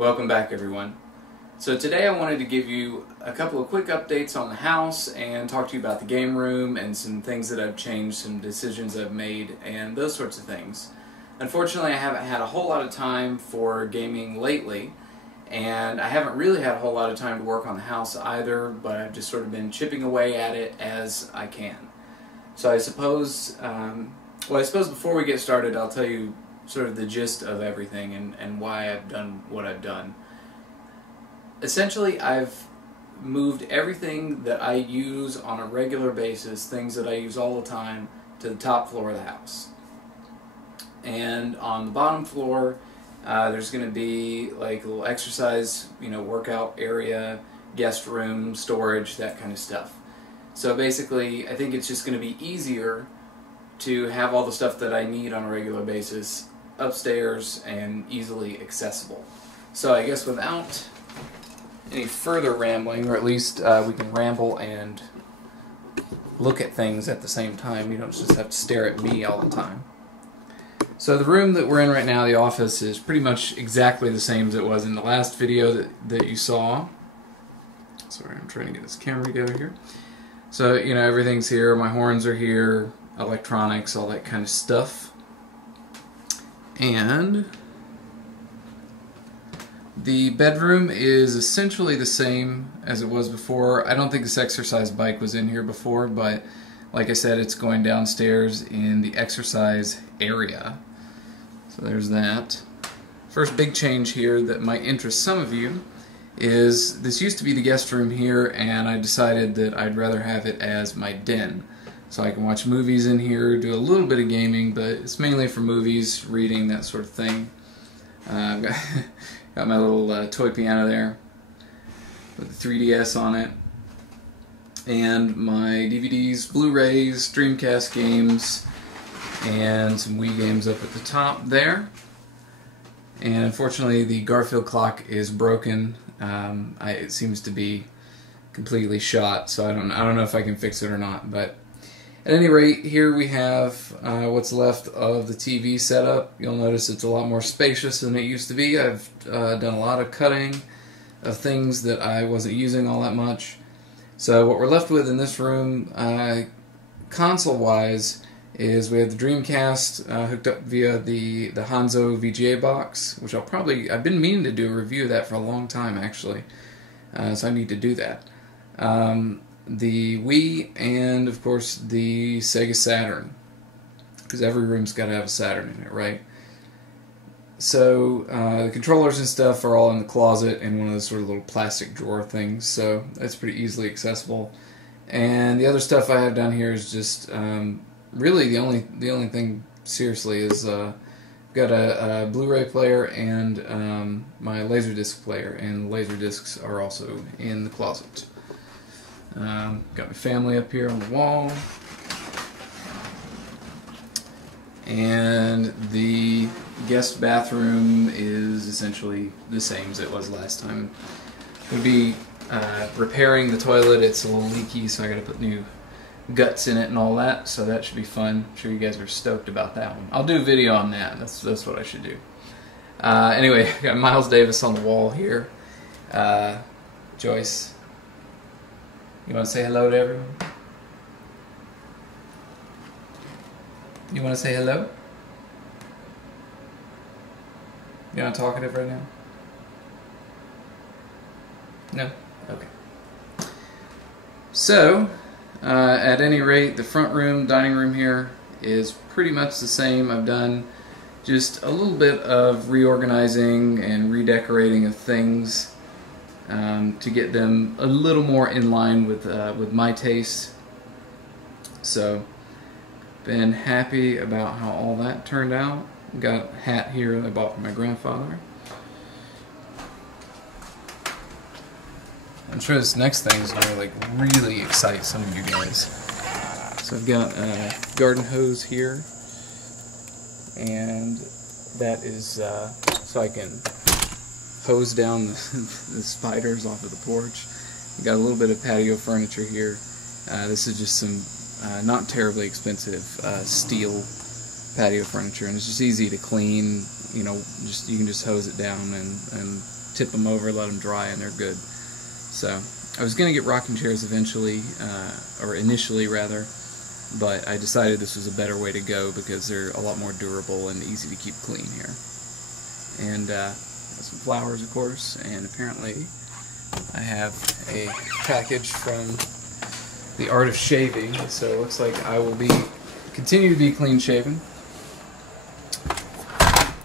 Welcome back, everyone. So today I wanted to give you a couple of quick updates on the house and talk to you about the game room and some things that I've changed, some decisions I've made, and those sorts of things. Unfortunately, I haven't had a whole lot of time for gaming lately, and I haven't really had a whole lot of time to work on the house either, but I've just sort of been chipping away at it as I can. So I suppose, before we get started, I'll tell you sort of the gist of everything and why I've done what I've done. Essentially, I've moved everything that I use on a regular basis, things that I use all the time, to the top floor of the house. And on the bottom floor, there's going to be like a little exercise, workout area, guest room, storage, that kind of stuff. So basically, I think it's just going to be easier to have all the stuff that I need on a regular basis upstairs and easily accessible. So I guess without any further rambling, or at least we can ramble and look at things at the same time. You don't just have to stare at me all the time. So the room that we're in right now, the office, is pretty much exactly the same as it was in the last video that you saw. Sorry, I'm trying to get this camera together here. So, everything's here, my horns are here, electronics, all that kind of stuff. And the bedroom is essentially the same as it was before. I don't think this exercise bike was in here before, but like I said, it's going downstairs in the exercise area. So there's that. First big change here that might interest some of you is this used to be the guest room here, and I decided that I'd rather have it as my den. So I can watch movies in here, do a little bit of gaming, but it's mainly for movies, reading, that sort of thing. I've got my little toy piano there with the 3DS on it, and my DVDs, Blu-rays, Dreamcast games, and some Wii games up at the top there. And unfortunately, the Garfield clock is broken. It seems to be completely shot, so I don't know if I can fix it or not. But at any rate, here we have what's left of the TV setup. You'll notice it's a lot more spacious than it used to be. I've done a lot of cutting of things that I wasn't using all that much. So what we're left with in this room, console-wise, is we have the Dreamcast hooked up via the Hanzo VGA box, which I've been meaning to do a review of that for a long time, actually. So I need to do that. The Wii, and of course the Sega Saturn, because every room's got to have a Saturn in it, right? So the controllers and stuff are all in the closet in one of those sort of little plastic drawer things, so that's pretty easily accessible. And the other stuff I have down here is just really the only thing seriously is got a Blu-ray player and my Laserdisc player, and Laserdiscs are also in the closet. Got my family up here on the wall, and the guest bathroom is essentially the same as it was last time. We'll be repairing the toilet. It's a little leaky, so I gotta put new guts in it and all that, so that should be fun. I'm sure you guys are stoked about that one. I'll do a video on that. That's what I should do. Anyway, got Miles Davis on the wall here. Joyce, you want to say hello to everyone? You want to say hello? You're not talkative right now? No? Okay. So, at any rate, the front room, dining room here is pretty much the same. I've done just a little bit of reorganizing and redecorating of things to get them a little more in line with my taste. So, been happy about how all that turned out. Got a hat here that I bought from my grandfather. I'm sure this next thing is going to really excite some of you guys. So I've got a garden hose here, and that is so I can hose down the spiders off of the porch. We've got a little bit of patio furniture here. This is just some not terribly expensive steel patio furniture, and it's just easy to clean. You know, you can just hose it down and tip them over, let them dry, and they're good. So I was going to get rocking chairs eventually, or initially rather, but I decided this was a better way to go because they're a lot more durable and easy to keep clean here. And got some flowers, of course, and apparently I have a package from the Art of Shaving, so it looks like I will continue to be clean shaven.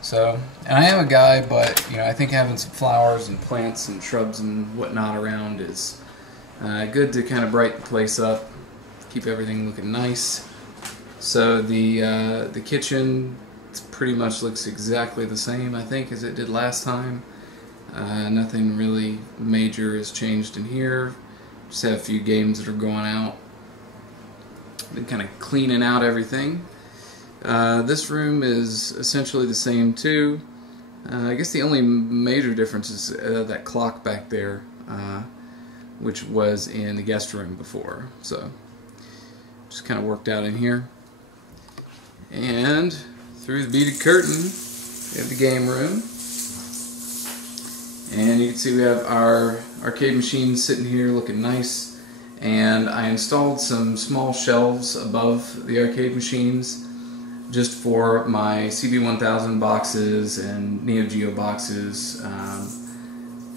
So, and I am a guy, but you know, I think having some flowers and plants and shrubs and whatnot around is good to kind of brighten the place up, keep everything looking nice. So the kitchen pretty much looks exactly the same, I think, as it did last time. Nothing really major has changed in here. Just have a few games that are going out. Been kind of cleaning out everything. This room is essentially the same too. I guess the only major difference is that clock back there, which was in the guest room before. So just kind of worked out in here. And through the beaded curtain, we have the game room. And you can see we have our arcade machines sitting here looking nice. And I installed some small shelves above the arcade machines just for my CB1000 boxes and Neo Geo boxes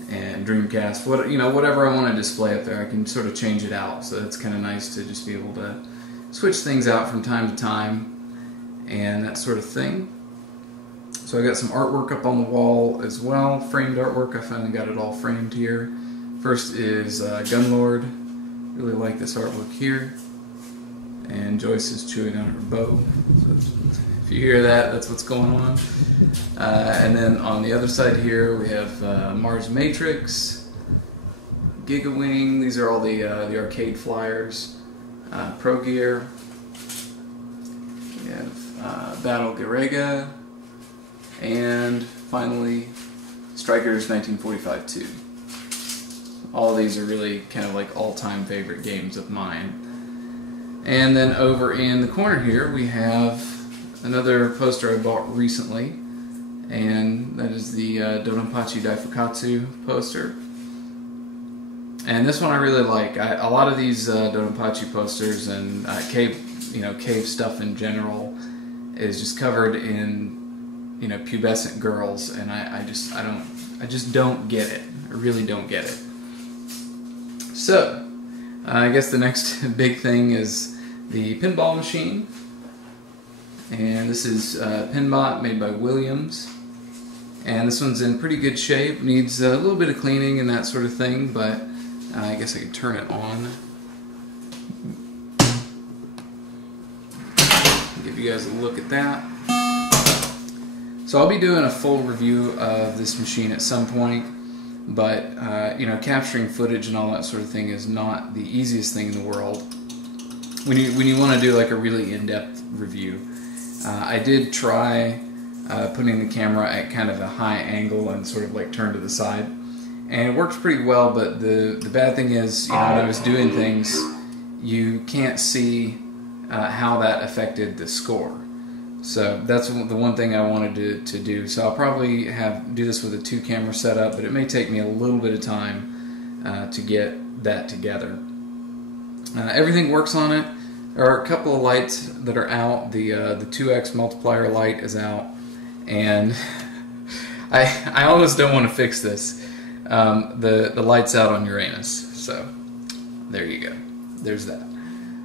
and Dreamcast. Whatever I want to display up there, I can sort of change it out. So it's kind of nice to just be able to switch things out from time to time and that sort of thing. So I got some artwork up on the wall as well, framed artwork. I finally got it all framed here. First is Gunlord. Really like this artwork here. And Joyce is chewing on her bow. So if you hear that, that's what's going on. And then on the other side here, we have Mars Matrix, Giga Wing. These are all the arcade flyers. Pro Gear. We have Battle Garega. And finally, Strikers 1945-2. All of these are really kind of like all-time favorite games of mine. And then over in the corner here we have another poster I bought recently, and that is the Dodonpachi Daifukatsu poster. And this one I really like. A lot of these Dodonpachi posters and cave stuff in general is just covered in pubescent girls, and I just don't get it. I really don't get it. So, I guess the next big thing is the pinball machine. And this is Pinbot made by Williams. And this one's in pretty good shape. Needs a little bit of cleaning and that sort of thing, but I guess I could turn it on. Give you guys a look at that. So I'll be doing a full review of this machine at some point. But capturing footage and all that sort of thing is not the easiest thing in the world when you want to do like a really in-depth review. I did try putting the camera at kind of a high angle and sort of like turned to the side, and it works pretty well. But the bad thing is, when I was doing things, you can't see how that affected the score. So that's the one thing I wanted to do. So I'll probably do this with a 2-camera setup, but it may take me a little bit of time to get that together. Everything works on it. There are a couple of lights that are out. The 2x multiplier light is out, and I almost don't want to fix this. The light's out on Uranus, so there you go. There's that.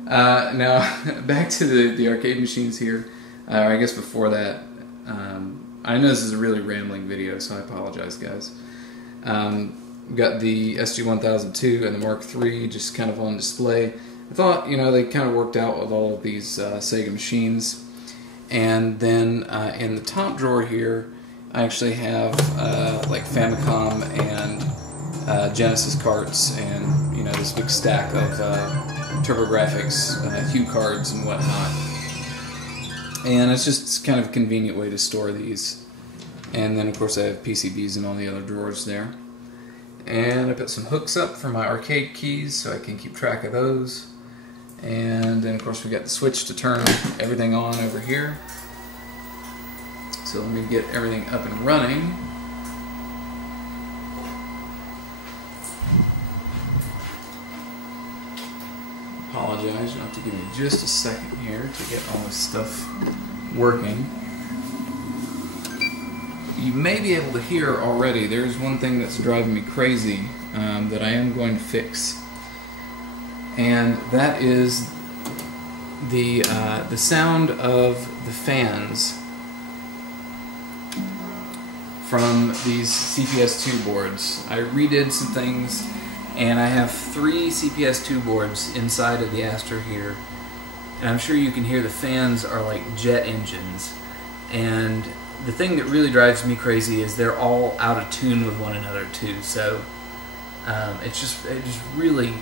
Now back to the arcade machines here. I guess before that, I know this is a really rambling video, so I apologize, guys. We've got the SG-1002 and the Mark III just kind of on display. I thought, they kind of worked out with all of these Sega machines. And then in the top drawer here, I actually have like Famicom and Genesis carts, and this big stack of TurboGrafx Hue cards and whatnot. And it's just kind of a convenient way to store these. And then of course I have PCBs in all the other drawers there. And I put some hooks up for my arcade keys so I can keep track of those. And then of course we got the switch to turn everything on over here. So let me get everything up and running. Apologize, you'll have to give me just a second here to get all this stuff working. You may be able to hear already, there's one thing that's driving me crazy that I am going to fix. And that is the sound of the fans from these CPS2 boards. I redid some things, and I have 3 CPS2 boards inside of the Astra here, and I'm sure you can hear the fans are like jet engines. And the thing that really drives me crazy is they're all out of tune with one another too. So it's just really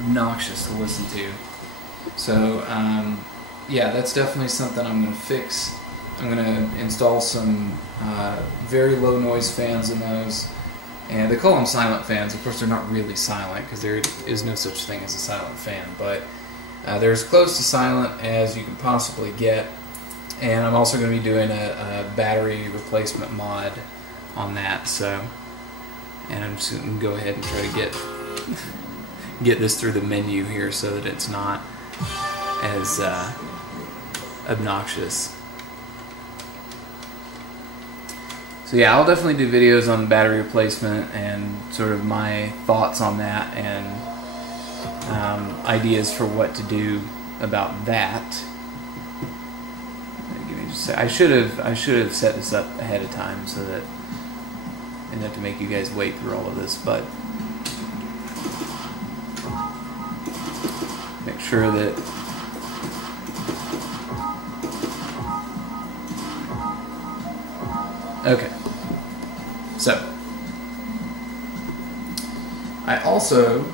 obnoxious to listen to. So yeah, that's definitely something I'm going to fix. I'm going to install some very low noise fans in those, and they call them silent fans. Of course they're not really silent because there is no such thing as a silent fan, but they're as close to silent as you can possibly get. And I'm also going to be doing a battery replacement mod on that. So, and I'm just going to go ahead and try to get this through the menu here so that it's not as obnoxious. So yeah, I'll definitely do videos on battery replacement and sort of my thoughts on that, and ideas for what to do about that. Give me just a sec. I should have set this up ahead of time so that I didn't have to make you guys wait through all of this, but make sure that okay. So, I also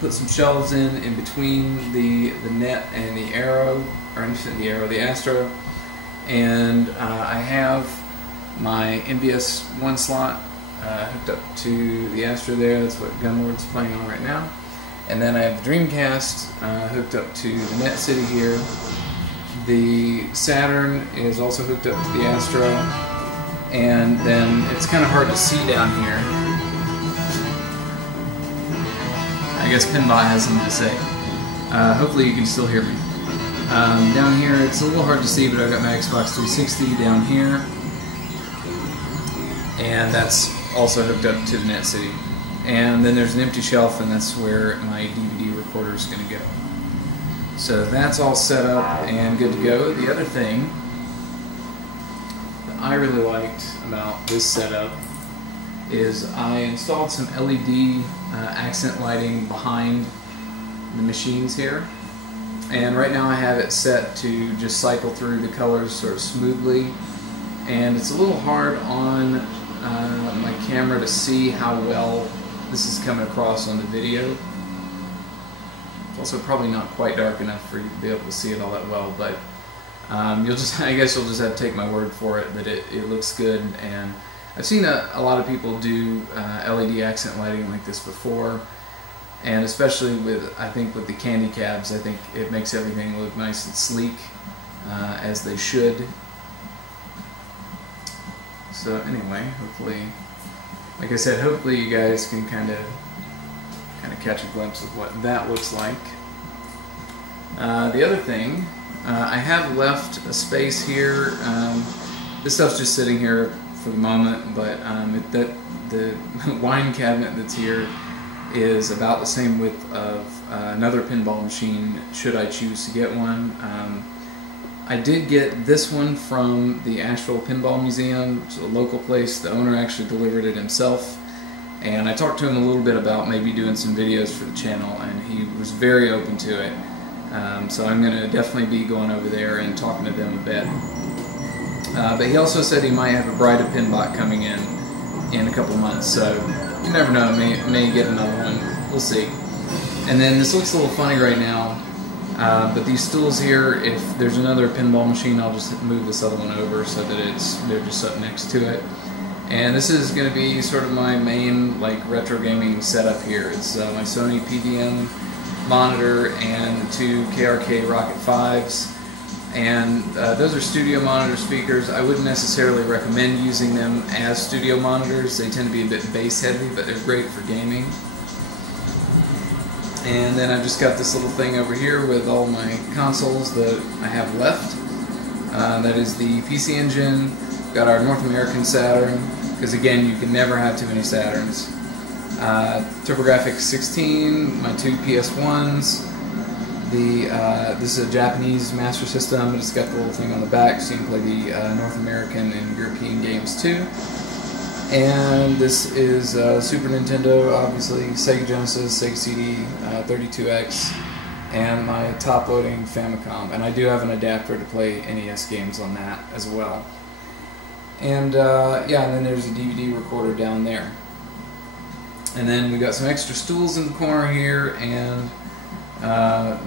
put some shelves in between the net and the Arrow, or the Arrow, the Astra, and I have my MVS 1 slot hooked up to the Astra there. That's what Gunward's playing on right now. And then I have the Dreamcast hooked up to the Net City here. The Saturn is also hooked up to the Astra. And then it's kind of hard to see down here. I guess Pinbot has something to say. Hopefully you can still hear me. Down here it's a little hard to see, but I've got my Xbox 360 down here. And that's also hooked up to the Net City. And then there's an empty shelf, and that's where my DVD recorder is going to go. So that's all set up and good to go. The other thing I really liked about this setup is I installed some LED accent lighting behind the machines here, and right now I have it set to just cycle through the colors sort of smoothly, and it's a little hard on my camera to see how well this is coming across on the video. It's also probably not quite dark enough for you to be able to see it all that well, but I guess you'll just have to take my word for it that it looks good. And I've seen a lot of people do LED accent lighting like this before, and especially I think with the candy cabs, I think it makes everything look nice and sleek, as they should. So anyway, hopefully, like I said, hopefully you guys can kind of catch a glimpse of what that looks like. The other thing, I have left a space here. This stuff's just sitting here for the moment, but the wine cabinet that's here is about the same width of another pinball machine, should I choose to get one. I did get this one from the Asheville Pinball Museum. It's a local place. The owner actually delivered it himself, and I talked to him a little bit about maybe doing some videos for the channel, and he was very open to it. So I'm going to definitely be going over there and talking to them a bit. But he also said he might have a Bride of Pinbot coming in a couple months, so you never know, may get another one. We'll see. And then this looks a little funny right now, but these stools here, if there's another pinball machine, I'll just move this other one over so that they're just up next to it. And this is going to be sort of my main retro gaming setup here. It's my Sony PDM monitor and 2 KRK Rocket 5s, And those are studio monitor speakers. I wouldn't necessarily recommend using them as studio monitors. They tend to be a bit bass heavy, but they're great for gaming. And then I've just got this little thing over here with all my consoles that I have left. That is the PC Engine. We've got our North American Saturn, because again, you can never have too many Saturns. TurboGrafx 16, my two PS1s. This is a Japanese Master System, but it's got the little thing on the back so you can play the North American and European games too. And this is Super Nintendo, obviously, Sega Genesis, Sega CD, 32X, and my top-loading Famicom. And I do have an adapter to play NES games on that as well. And yeah, and then there's a DVD recorder down there. And then we got some extra stools in the corner here, and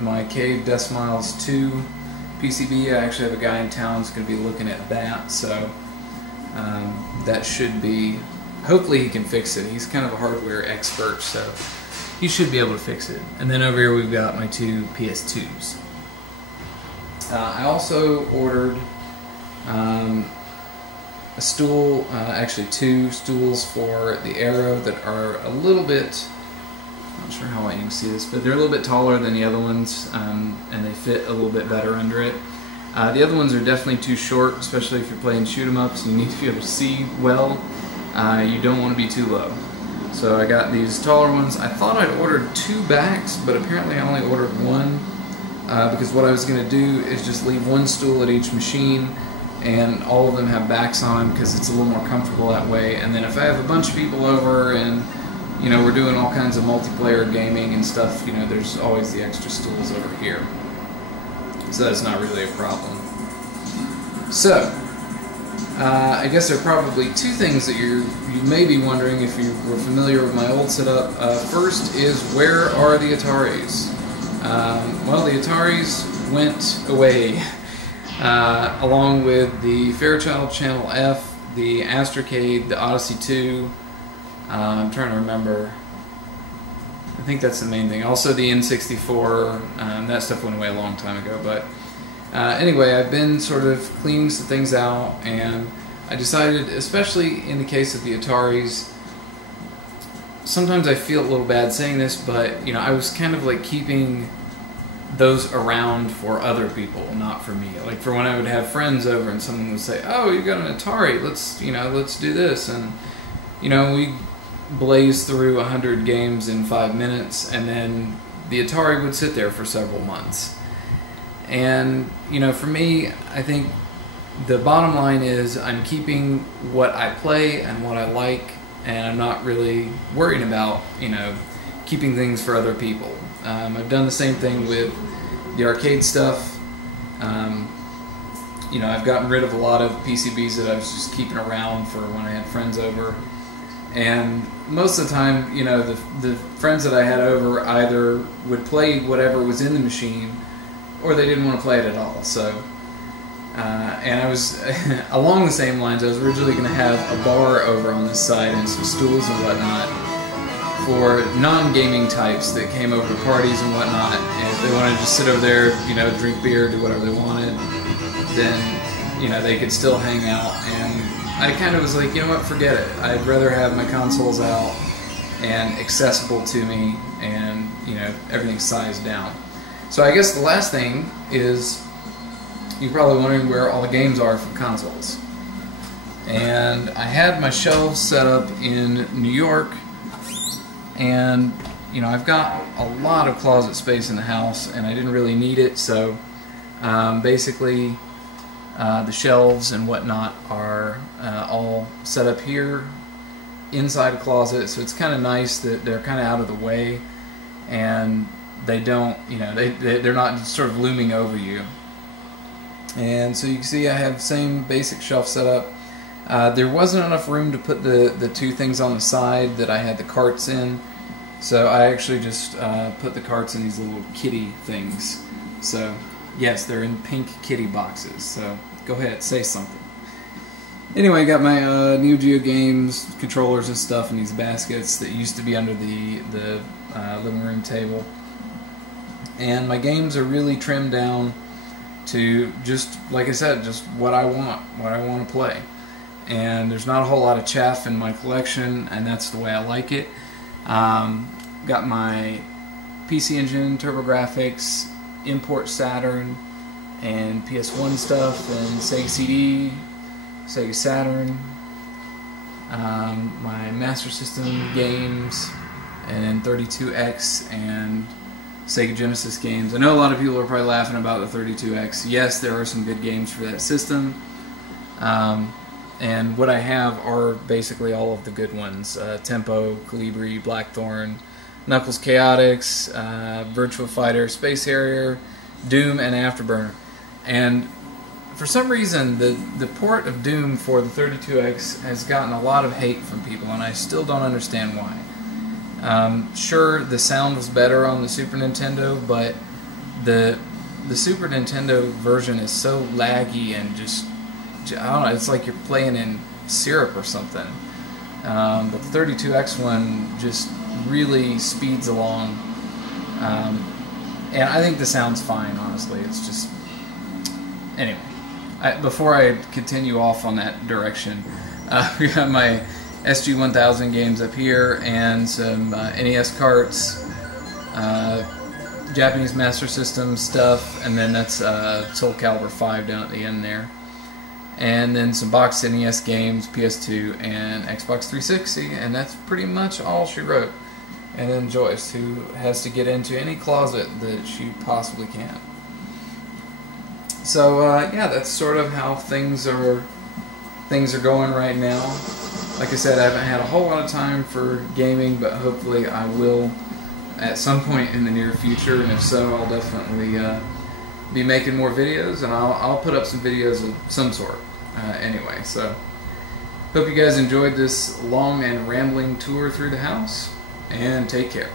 my Cave Decimiles 2 PCB. I actually have a guy in town who's going to be looking at that, so that should be, hopefully he can fix it. He's kind of a hardware expert, so he should be able to fix it. And then over here we've got my two PS2s. I also ordered a stool, actually two stools for the Arrow that are a little bit, not sure how well you can see this, but they're a little bit taller than the other ones, and they fit a little bit better under it. The other ones are definitely too short, especially if you're playing shoot 'em ups and you need to be able to see well. You don't want to be too low. So I got these taller ones. I thought I'd ordered two backs, but apparently I only ordered one, because what I was going to do is just leave one stool at each machine, and all of them have backs on them because it's a little more comfortable that way. And then if I have a bunch of people over and you know we're doing all kinds of multiplayer gaming and stuff, you know, there's always the extra stools over here. So that's not really a problem. So I guess there are probably two things that you may be wondering if you were familiar with my old setup. First is, where are the Ataris? Well, the Ataris went away. Along with the Fairchild Channel F, the Astrocade, the Odyssey 2, I'm trying to remember, I think that's the main thing. Also the N64, that stuff went away a long time ago, but anyway, I've been sort of cleaning some things out, and I decided, especially in the case of the Ataris, sometimes I feel a little bad saying this, but you know, I was kind of like keeping those around for other people, not for me. Like for when I would have friends over and someone would say, "Oh, you got an Atari? Let's do this." And you know, we blaze through 100 games in 5 minutes, and then the Atari would sit there for several months. And you know, for me, I think the bottom line is I'm keeping what I play and what I like, and I'm not really worrying about, you know, keeping things for other people. I've done the same thing with the arcade stuff. You know, I've gotten rid of a lot of PCBs that I was just keeping around for when I had friends over. And most of the time, you know, the friends that I had over either would play whatever was in the machine, or they didn't want to play it at all. So, and I was, along the same lines, I was originally going to have a bar over on this side and some stools and whatnot for non-gaming types that came over to parties and whatnot, and if they wanted to just sit over there, you know, drink beer, do whatever they wanted, then, you know, they could still hang out. And I kind of was like, you know what, forget it. I'd rather have my consoles out and accessible to me, and, you know, everything's sized down. So I guess the last thing is, you're probably wondering where all the games are for consoles. And I had my shelves set up in New York, and you know, I've got a lot of closet space in the house, and I didn't really need it, so basically the shelves and whatnot are all set up here inside a closet, so it's kind of nice that they're kind of out of the way, and they don't, you know, they're not sort of looming over you. And so you can see I have the same basic shelf set up. There wasn't enough room to put the two things on the side that I had the carts in, so I actually just put the carts in these little kitty things. So yes, they're in pink kitty boxes, so go ahead, say something. Anyway, I got my Neo Geo games, controllers and stuff in these baskets that used to be under the living room table. And my games are really trimmed down. to just, like I said, just what I want to play. And there's not a whole lot of chaff in my collection, and that's the way I like it. Got my PC Engine, TurboGrafx, import Saturn, and PS1 stuff, and Sega CD, Sega Saturn, my Master System games, and then 32X and Sega Genesis games. I know a lot of people are probably laughing about the 32X. Yes, there are some good games for that system. And what I have are basically all of the good ones. Tempo, Calibri, Blackthorn, Knuckles Chaotix, Virtua Fighter, Space Harrier, Doom, and Afterburner. And for some reason, the port of Doom for the 32X has gotten a lot of hate from people, and I still don't understand why. Sure, the sound was better on the Super Nintendo, but the Super Nintendo version is so laggy and just, I don't know, it's like you're playing in syrup or something. But the 32X one just really speeds along. And I think the sound's fine, honestly. It's just... Anyway, before I continue off on that direction, we got my SG-1000 games up here, and some NES carts, Japanese Master System stuff, and then that's Soul Calibur 5 down at the end there. And then some boxed NES games, PS2, and Xbox 360, and that's pretty much all she wrote. And then Joyce, who has to get into any closet that she possibly can. So yeah, that's sort of how things are going right now. Like I said, I haven't had a whole lot of time for gaming, but hopefully I will at some point in the near future, and if so, I'll definitely be making more videos, and I'll put up some videos of some sort. Anyway, so hope you guys enjoyed this long and rambling tour through the house, and take care.